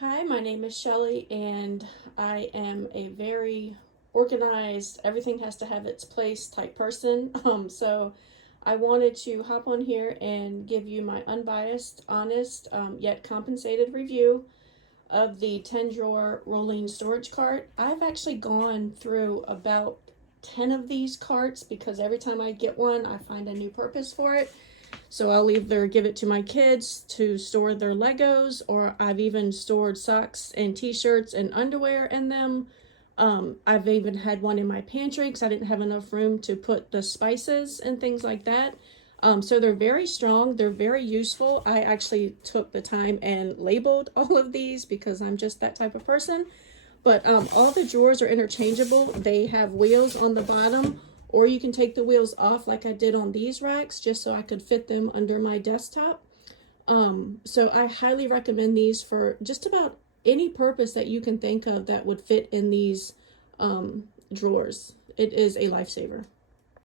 Hi, my name is Shelly, and I am a very organized, everything has to have its place type person. So I wanted to hop on here and give you my unbiased, honest, yet compensated review of the 10 drawer rolling storage cart. I've actually gone through about 10 of these carts because every time I get one, I find a new purpose for it. So I'll either give it to my kids to store their Legos, or I've even stored socks and t-shirts and underwear in them. I've even had one in my pantry because I didn't have enough room to put the spices and things like that. So they're very strong. They're very useful. I actually took the time and labeled all of these because I'm just that type of person. But all the drawers are interchangeable. They have wheels on the bottom, or you can take the wheels off like I did on these racks just so I could fit them under my desktop. So I highly recommend these for just about any purpose that you can think of that would fit in these drawers. It is a lifesaver.